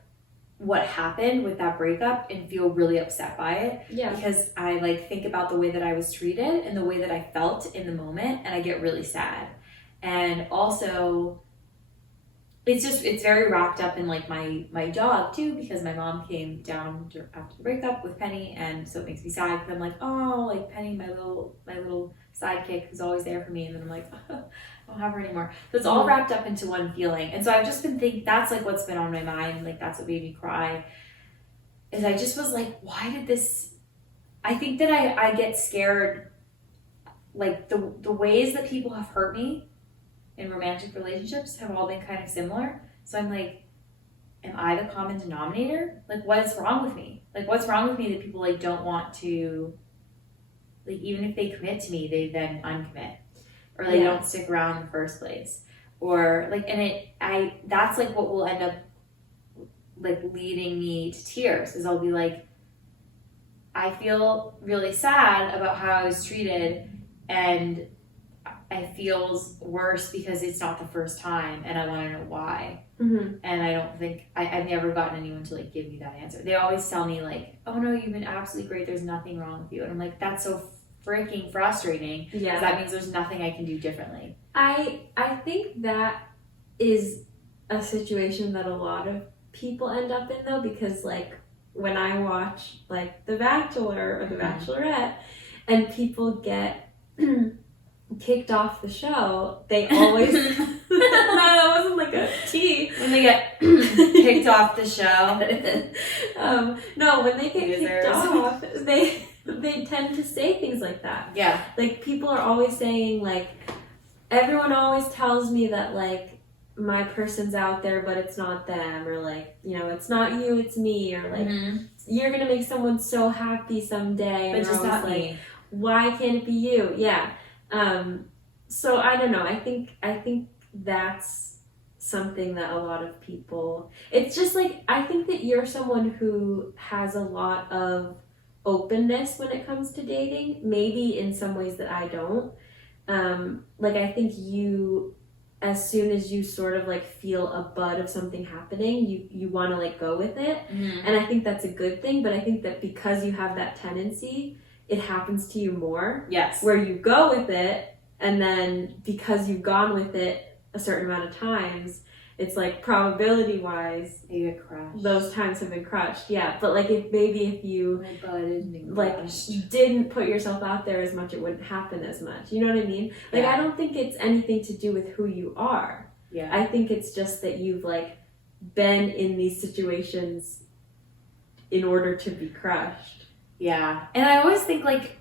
what happened with that breakup and feel really upset by it. Yeah. Because I like think about the way that I was treated and the way that I felt in the moment, and I get really sad. And also it's very wrapped up in like my dog too, because my mom came down after the breakup with Penny, and so it makes me sad because I'm like, oh, like Penny, my little sidekick who's always there for me, and then I'm like, I don't have her anymore. So it's all wrapped up into one feeling. And so I've just been thinking, that's like what's been on my mind, like that's what made me cry, is I just was like, why did this, I think that I get scared, like the ways that people have hurt me in romantic relationships have all been kind of similar. So I'm like, am I the common denominator? Like, what is wrong with me? Like, what's wrong with me that people like don't want to, like, even if they commit to me, they then uncommit, or they don't stick around in the first place, or like, and that's like what will end up like leading me to tears, is I'll be like, I feel really sad about how I was treated, and it feels worse because it's not the first time, and I want to know why. Mm-hmm. And I don't think I've never gotten anyone to like give me that answer. They always tell me like, oh no, you've been absolutely great, there's nothing wrong with you. And I'm like, that's so freaking frustrating, because that means there's nothing I can do differently. I think that is a situation that a lot of people end up in, though, because like when I watch like The Bachelor or The Bachelorette and people get kicked off the show, they always that wasn't like a tea. When they get kicked off the show. No, when they get Losers. kicked off, they tend to say things like that. Yeah. Like people are always saying like, everyone always tells me that like my person's out there but it's not them, or like, you know, it's not you, it's me, or like you're gonna make someone so happy someday, But and just not like, me. why can't it be you? Yeah. So I don't know, I think that's something that a lot of people, it's just like, I think that you're someone who has a lot of openness when it comes to dating, maybe in some ways that I don't. Like I think you, as soon as you sort of like feel a bud of something happening, you want to like go with it. And I think that's a good thing, but I think that because you have that tendency, it happens to you more. Yes. Where you go with it, and then because you've gone with it a certain amount of times, it's like probability wise, You get crushed. those times have been crushed. Yeah, but like if you My butt is being like crushed. didn't put yourself out there as much, it wouldn't happen as much. You know what I mean? Like Yeah. I don't think it's anything to do with who you are. Yeah. I think it's just that you've like been in these situations in order to be crushed. Yeah, and I always think like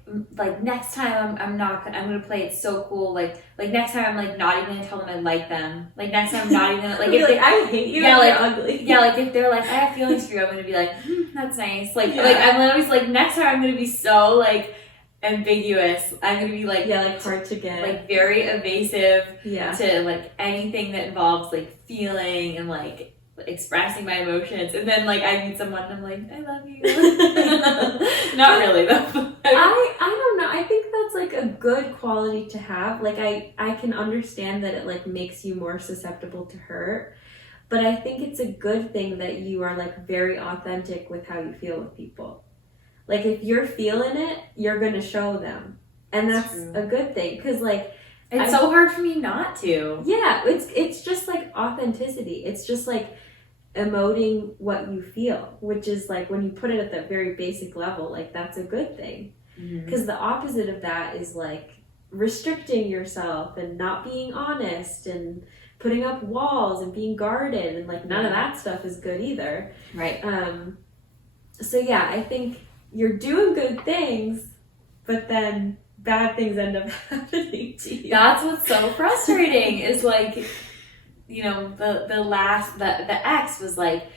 next time I'm gonna play it so cool. Like next time I'm like not even gonna tell them I like them. Like next time I'm not even like You're if like, I hate you. Yeah, and like- you're ugly. yeah, like if they're like I have feelings for you, I'm gonna be like that's nice. Like Yeah. like I'm always like next time I'm gonna be so like ambiguous. I'm gonna be like Yeah, like hard to get. like very evasive yeah. to like anything that involves like feeling and like expressing my emotions, and then like I meet someone and I'm like I love you. Not really though. I don't know. I think that's like a good quality to have. like I can understand that it like makes you more susceptible to hurt, but I think it's a good thing that you are like very authentic with how you feel with people. Like if you're feeling it, you're gonna show them, and that's True. a good thing because like It's so hard for me not to. yeah, it's just like authenticity. It's just like emoting what you feel, which is like when you put it at that very basic level, like that's a good thing. Mm-hmm. Because the opposite of that is like restricting yourself and not being honest and putting up walls and being guarded, and like none of that stuff is good either. Right. So yeah, I think you're doing good things, but then bad things end up happening to you. That's what's so frustrating is like, you know, the ex was like,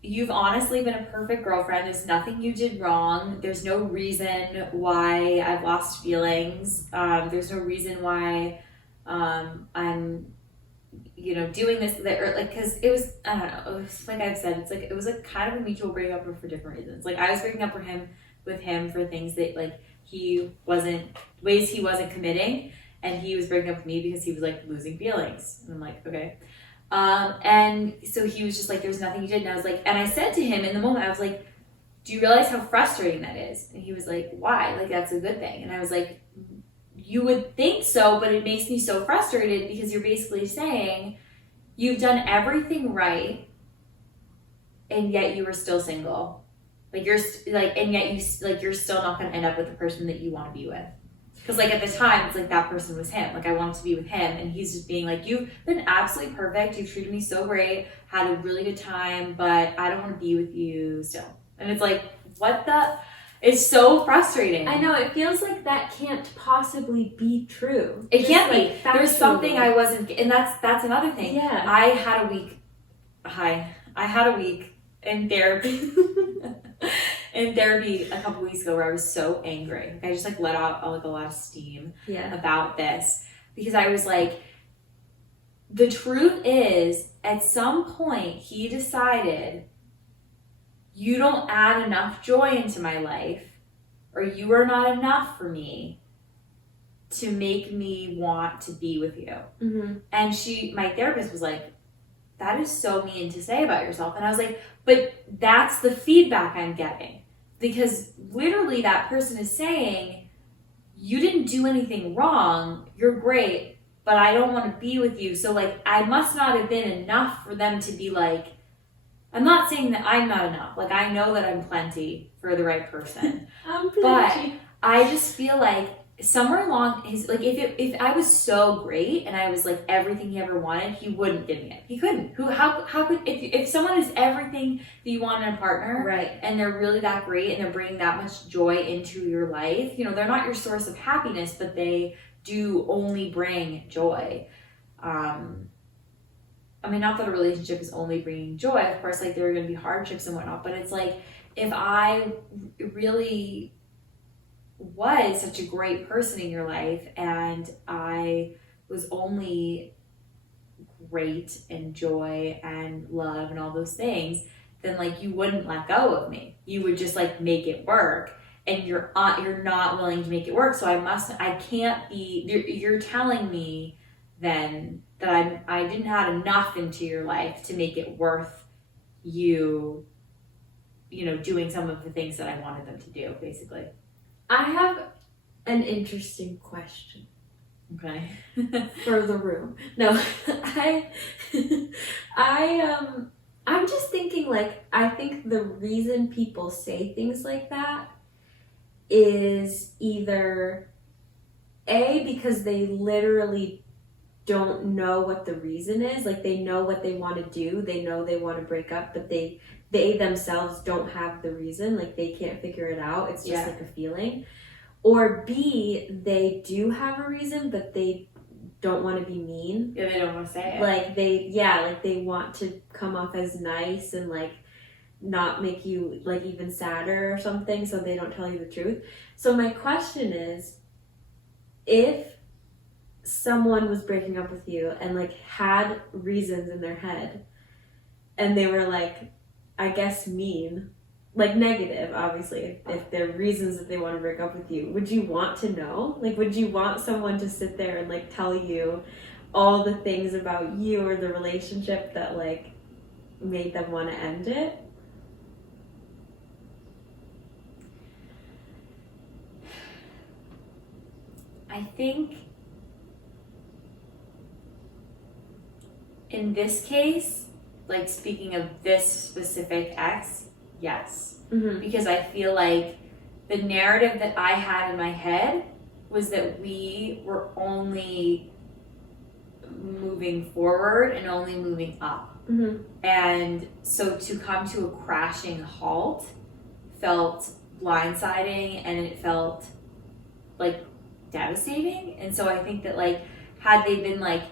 you've honestly been a perfect girlfriend. There's nothing you did wrong. There's no reason why I've lost feelings. There's no reason why I'm, you know, doing this, or like, because it was, I don't know, it was, like I've said, it's like, it was like kind of a mutual breakup, but for different reasons. Like I was breaking up with him for things that like ways he wasn't committing, and he was breaking up with me because he was like losing feelings. And I'm like, okay. And so he was just like, there's nothing you did. And I was like, and I said to him in the moment, I was like, do you realize how frustrating that is? And he was like, why? Like, that's a good thing. And I was like, you would think so, but it makes me so frustrated because you're basically saying you've done everything right and yet you were still single. Like and yet you're still not going to end up with the person that you want to be with. Because like at the time, it's like that person was him. Like I wanted to be with him, and he's just being like, you've been absolutely perfect. You've treated me so great. Had a really good time, but I don't want to be with you still. And it's like, what the? It's so frustrating. I know, it feels like that can't possibly be true. It can't be. Like, There's something I wasn't, and that's another thing. Yeah. I had a week in therapy. In therapy a couple weeks ago where I was so angry. Like I just like let out like a lot of steam about this because I was like, the truth is at some point he decided you don't add enough joy into my life, or you are not enough for me to make me want to be with you. Mm-hmm. And my therapist was like, that is so mean to say about yourself. And I was like, but that's the feedback I'm getting. Because literally that person is saying, you didn't do anything wrong, you're great, but I don't want to be with you. So like, I must not have been enough for them to be like, I'm not saying that I'm not enough. Like, I know that I'm plenty for the right person. But I just feel like somewhere along his, like, if I was so great and I was like everything he ever wanted, he wouldn't give me it. He couldn't. How could, if someone is everything that you want in a partner, right, and they're really that great and they're bringing that much joy into your life, you know, they're not your source of happiness, but they do only bring joy. I mean, not that a relationship is only bringing joy. Of course, like, there are going to be hardships and whatnot, but it's like, if I really was such a great person in your life and I was only great and joy and love and all those things, then like you wouldn't let go of me. You would just like make it work, and you're not willing to make it work. So I can't be, you're telling me then that I didn't add enough into your life to make it worth you know, doing some of the things that I wanted them to do, basically. I have an interesting question. Okay. For the room. No, I'm just thinking, like, I think the reason people say things like that is either A, because they literally don't know what the reason is. Like, they know what they want to do, they know they want to break up, but they themselves don't have the reason. Like, they can't figure it out. It's just like a feeling. Or B, they do have a reason, but they don't want to be mean. Yeah, they don't want to say it. Like, they want to come off as nice and like not make you like even sadder or something, so they don't tell you the truth. So my question is, if someone was breaking up with you and like had reasons in their head and they were like, I guess mean, like negative, obviously, if there are reasons that they want to break up with you, would you want to know? Like, would you want someone to sit there and like tell you all the things about you or the relationship that like made them want to end it? I think in this case, like speaking of this specific ex, yes. Mm-hmm. Because I feel like the narrative that I had in my head was that we were only moving forward and only moving up. Mm-hmm. And so to come to a crashing halt felt blindsiding, and it felt like devastating. And so I think that like had they been like,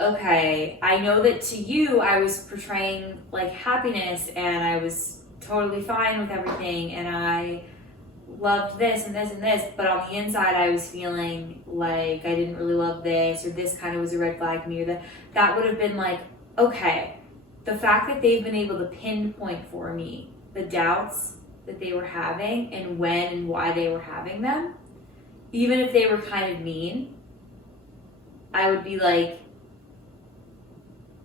okay, I know that to you I was portraying like happiness and I was totally fine with everything and I loved this and this and this, but on the inside I was feeling like I didn't really love this, or this kind of was a red flag to me, or that would have been like, okay, the fact that they've been able to pinpoint for me the doubts that they were having and when and why they were having them, even if they were kind of mean, I would be like,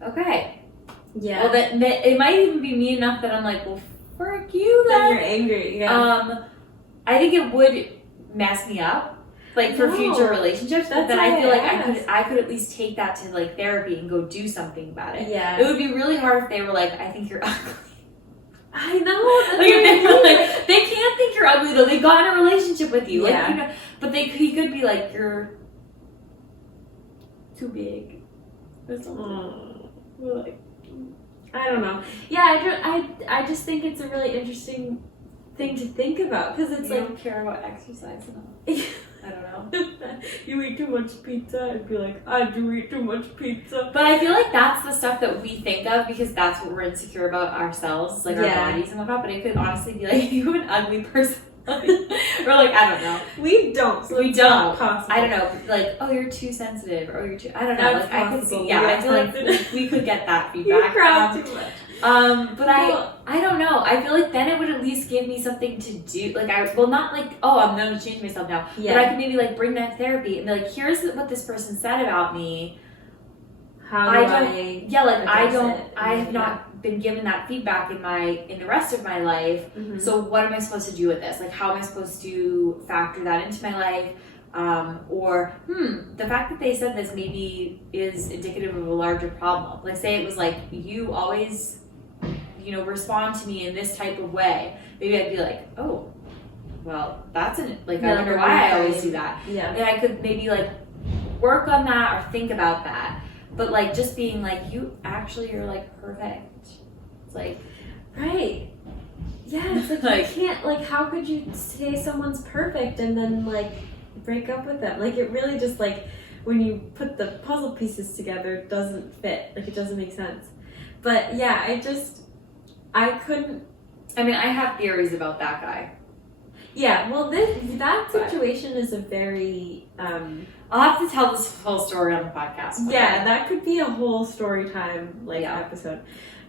okay. Yeah. Well, that it might even be mean enough that I'm like, well, frick you then. Then you're angry, yeah. I think it would mess me up, like for future relationships. But That's then I why feel I like asked. I could at least take that to like therapy and go do something about it. Yeah. It would be really hard if they were like, I think you're ugly. I know. That's Like if they what were I mean. like, they can't think you're ugly though. They got in a relationship with you. Yeah. Like, you know, but he could be like, you're too big or something. Like, I don't know. Yeah, I just think it's a really interesting thing to think about, because it's you like, don't care about exercise enough. I don't know. you eat too much pizza. I'd be like, I do eat too much pizza. But I feel like that's the stuff that we think of because that's what we're insecure about ourselves, like Yeah. our bodies and whatnot. But it could honestly be like, you have an ugly personality. Or like, I don't know. We don't. So We it's not don't. possible. I don't know. Like, oh, you're too sensitive, or oh, you're too. I don't know. That's Like, I could possible. see. Yeah, We I feel like have we could get that You feedback. cry too much. But Well, I don't know. I feel like then it would at least give me something to do. Like not like, oh, I'm going to change myself now. yeah. But I could maybe like bring that to therapy and be like, here's what this person said about me. How I do don't- I? Yeah, like address it? I have not been given that feedback in the rest of my life. Mhm. So what am I supposed to do with this? Like, how am I supposed to factor that into my life? Or the fact that they said this maybe is indicative of a larger problem. Like, say it was like, you always, respond to me in this type of way. Maybe I'd be like, oh, well, that's I wonder why I always do that. Yeah. And I could maybe like work on that or think about that. But like just being like, you actually are like perfect. It's like, Right. Yeah, it's like, Like- you can't, like, how could you say someone's perfect and then, like, break up with them? Like, it really just, like, when you put the puzzle pieces together, it doesn't fit. Like, it doesn't make sense. But, yeah, I couldn't, I mean, I have theories about that guy. yeah, well, that situation is a very, I'll have to tell this whole story on the podcast. one yeah, day. that could be a whole story time, like, Yeah. episode.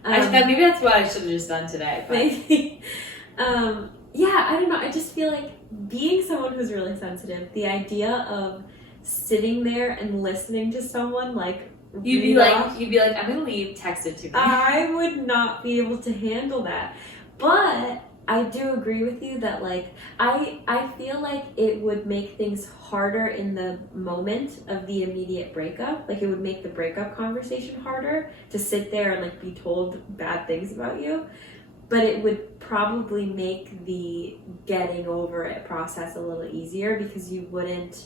Maybe that's what I should have just done today. But Maybe. Yeah, I don't know. I just feel like being someone who's really sensitive, the idea of sitting there and listening to someone like you'd be read off, like, I'm gonna leave. Text it to me. I would not be able to handle that. But I do agree with you that like I feel like it would make things harder in the moment of the immediate breakup. Like it would make the breakup conversation harder to sit there and like be told bad things about you. But it would probably make the getting over it process a little easier because you wouldn't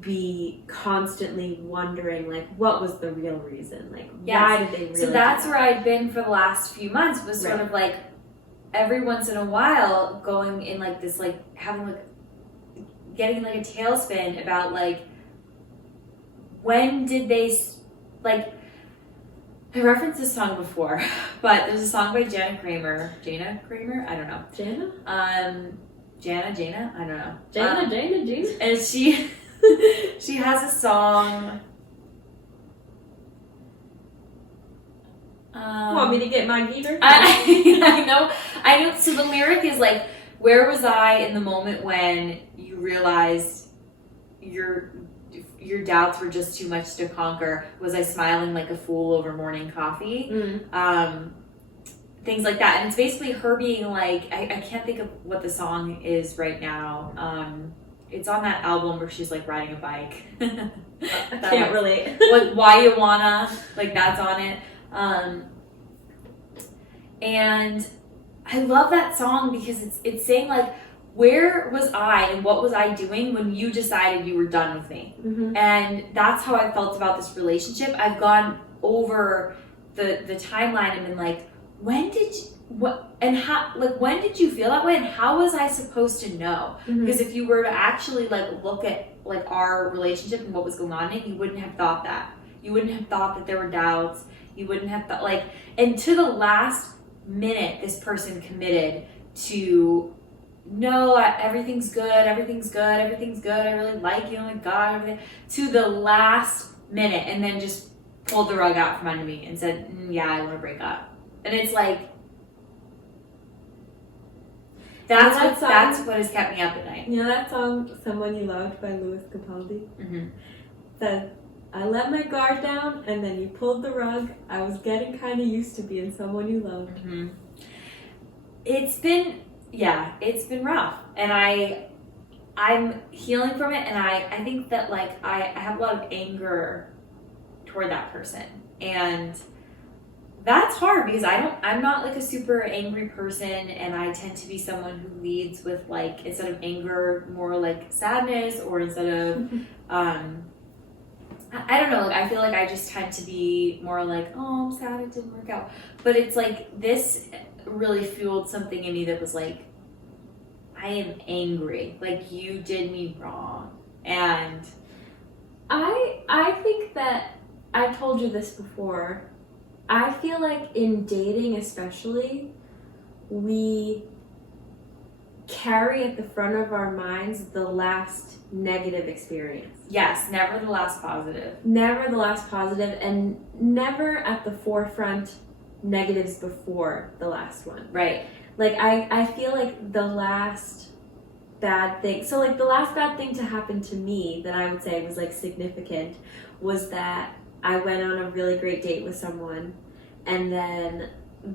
be constantly wondering like what was the real reason, like Yes. why did they really So that's do where I'd been for the last few months, was sort Right. of like every once in a while going in like this, like having like getting like a tailspin about like when did they like, I referenced this song before, but there's a song by Jana Kramer, I don't know. Jana, I don't know. Jana. And she she has a song. Want me to get my guitar? I know. So the lyric is like, where was I in the moment when you realized your doubts were just too much to conquer? Was I smiling like a fool over morning coffee? Things like that. And it's basically her being like, I can't think of what the song is right now. It's on that album where she's like riding a bike. I can't relate. Like Why You Wanna, like that's on it. And I love that song because it's saying like, where was I and what was I doing when you decided you were done with me? And that's how I felt about this relationship. I've gone over the timeline and been like, when did you feel that way, and how was I supposed to know? Because if you were to actually like look at like our relationship and what was going on in it, you wouldn't have thought that. You wouldn't have thought that there were doubts. You wouldn't have thought like, and to the last minute, this person committed to, no, everything's good, I really like you, oh my God, everything, to the last minute, and then just pulled the rug out from under me and said, yeah, I want to break up. And it's like, that's what has kept me up at night. You know that song, Someone You Loved by Louis Capaldi? Said, I let my guard down and then you pulled the rug. I was getting kind of used to being someone you loved. It's been rough. And I'm healing from it, and I think that like I have a lot of anger toward that person. And that's hard because I'm not like a super angry person, and I tend to be someone who leads with like, instead of anger, more like sadness, or instead of I don't know, like I feel like I just tend to be more like, oh, I'm sad it didn't work out. But it's like this really fueled something in me that was like, I am angry. Like you did me wrong. And I think that I told you this before. I feel like in dating especially, we carry at the front of our minds the last negative experience. Yes, never the last positive. Never the last positive, and never at the forefront negatives before the last one. Right. Like I feel like the last bad thing, so like the last bad thing to happen to me that I would say was like significant was that I went on a really great date with someone, and then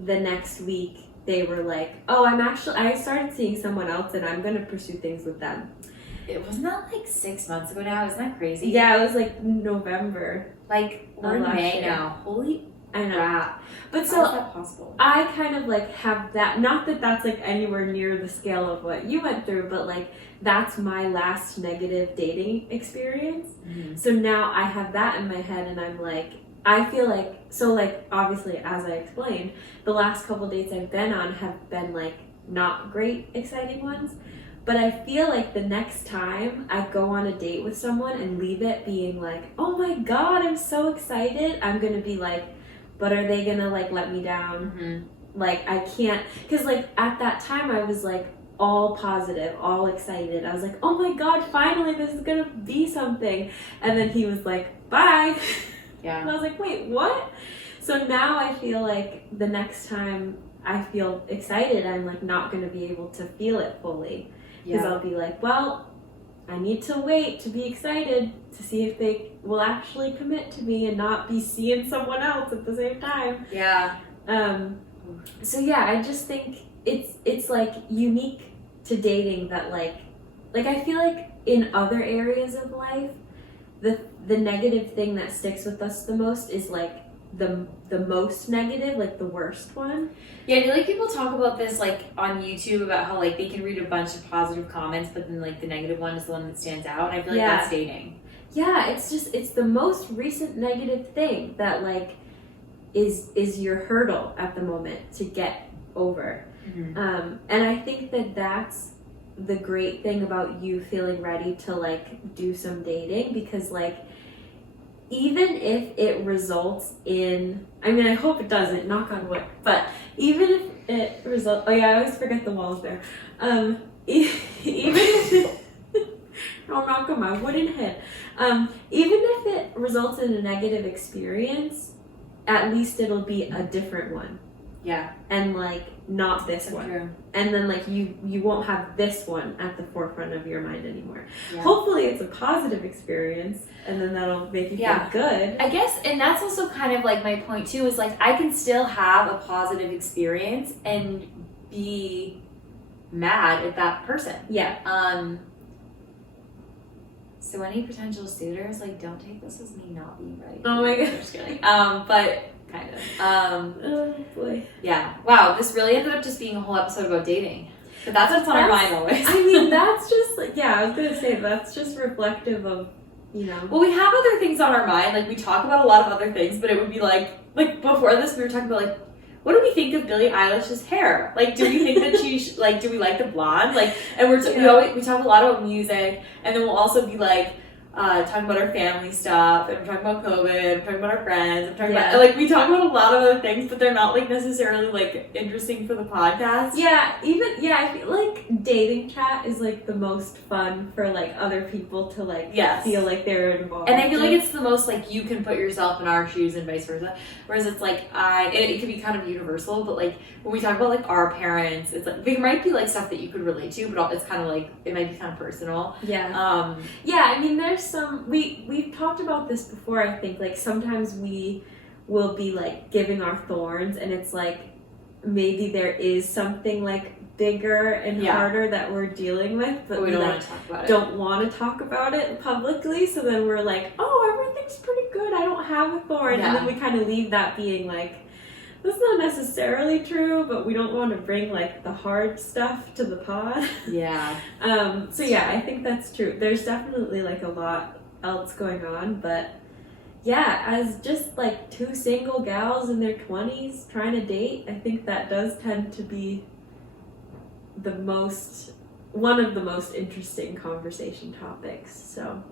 the next week they were like, oh, I started seeing someone else and I'm going to pursue things with them. It wasn't that like 6 months ago now? Isn't that crazy? Yeah, it was like November. Like we're in May now. Holy I know. crap. But How so is that possible? I kind of like have that, not that that's like anywhere near the scale of what you went through, but like that's my last negative dating experience. So now I have that in my head, and I'm like, I feel like, so like obviously as I explained, the last couple dates I've been on have been like not great exciting ones, but I feel like the next time I go on a date with someone and leave it being like, oh my God, I'm so excited, I'm gonna be like, but are they gonna like let me down? Like I can't, because like at that time I was like all positive, all excited. I was like, oh my God, finally this is gonna be something. And then he was like, bye. Yeah. And I was like, wait, what? So now I feel like the next time I feel excited, I'm like not gonna be able to feel it fully. Because I'll be like, well, I need to wait to be excited to see if they will actually commit to me and not be seeing someone else at the same time. Yeah. So yeah, I just think it's like unique to dating that like I feel like in other areas of life, the negative thing that sticks with us the most is like the most negative, like the worst one. Yeah, I feel like people talk about this like on YouTube about how like they can read a bunch of positive comments, but then like the negative one is the one that stands out. And I feel like that's dating. Yeah, it's the most recent negative thing that like is your hurdle at the moment to get over. And I think that that's the great thing about you feeling ready to like do some dating, because like even if it results in, I mean, I hope it doesn't, knock on wood, but even if it results, oh yeah, I always forget the walls there. Even if I'll knock on my wooden head. Even if it results in a negative experience, at least it'll be a different one. Yeah. And like not this So one. true. And then like you won't have this one at the forefront of your mind anymore. Yeah. Hopefully it's a positive experience, and then that'll make you Yeah. feel good. I guess, and that's also kind of like my point too, is like I can still have a positive experience and be mad at that person. Yeah. So any potential suitors, like, don't take this as me not being ready. Oh my I'm gosh. just kidding. But kind of. Oh boy. Yeah. Wow. This really ended up just being a whole episode about dating. But that's what's on our mind always. I mean, that's just like, yeah, I was gonna say that's just reflective of, you know. Well, we have other things on our mind. Like, we talk about a lot of other things, but it would be like before this, we were talking about like, what do we think of Billie Eilish's hair? Like, do we think that she like, do we like the blonde? Like, and we talk a lot about music, and then we'll also be like, talking about our family stuff, and we're talking about COVID, we're talking about our friends, we're talking about, like, we talk about a lot of other things, but they're not, like, necessarily, like, interesting for the podcast. Yeah, I feel like dating chat is like the most fun for like other people to like feel like they're involved. And I feel like it's the most, like, you can put yourself in our shoes and vice versa. Whereas it's like, it can be kind of universal, but like, when we talk about like our parents, it's like, there might be like stuff that you could relate to, but it's kind of like, it might be kind of personal. Yeah. Yeah, I mean, there's some, we've talked about this before, I think, like sometimes we will be like giving our thorns, and it's like, maybe there is something like bigger and harder that we're dealing with, but we don't want to talk about it. Don't want to talk about it publicly, so then we're like, oh, everything's pretty good, I don't have a thorn, and then we kind of leave that being like, that's not necessarily true, but we don't want to bring like the hard stuff to the pod. Yeah. So yeah, I think that's true. There's definitely like a lot else going on, but yeah, as just like two single gals in their 20s trying to date, I think that does tend to be one of the most interesting conversation topics. So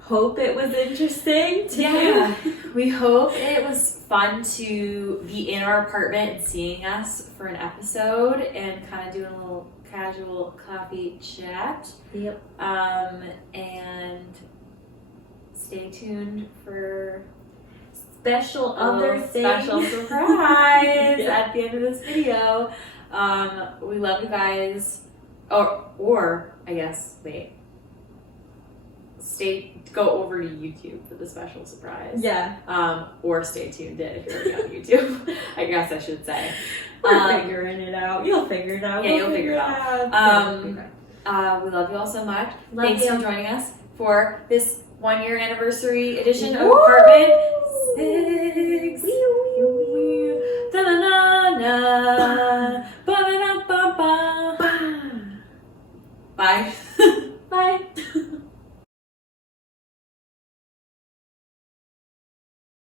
hope it was interesting to you. We hope it was fun to be in our apartment and seeing us for an episode and kind of doing a little casual coffee chat. Yep. And stay tuned for special special surprise at the end of this video. We love you guys. Or I guess go over to YouTube for the special surprise. Yeah. Or stay tuned in if you're already on YouTube. I guess I should say. We're figuring it out. You'll figure it out. Yeah, you'll figure it out. We love you all so much. Thanks for joining us for this 1-year anniversary edition of Apartment 6. Da-na-na-na. Ba-da-da-ba-ba. Bye.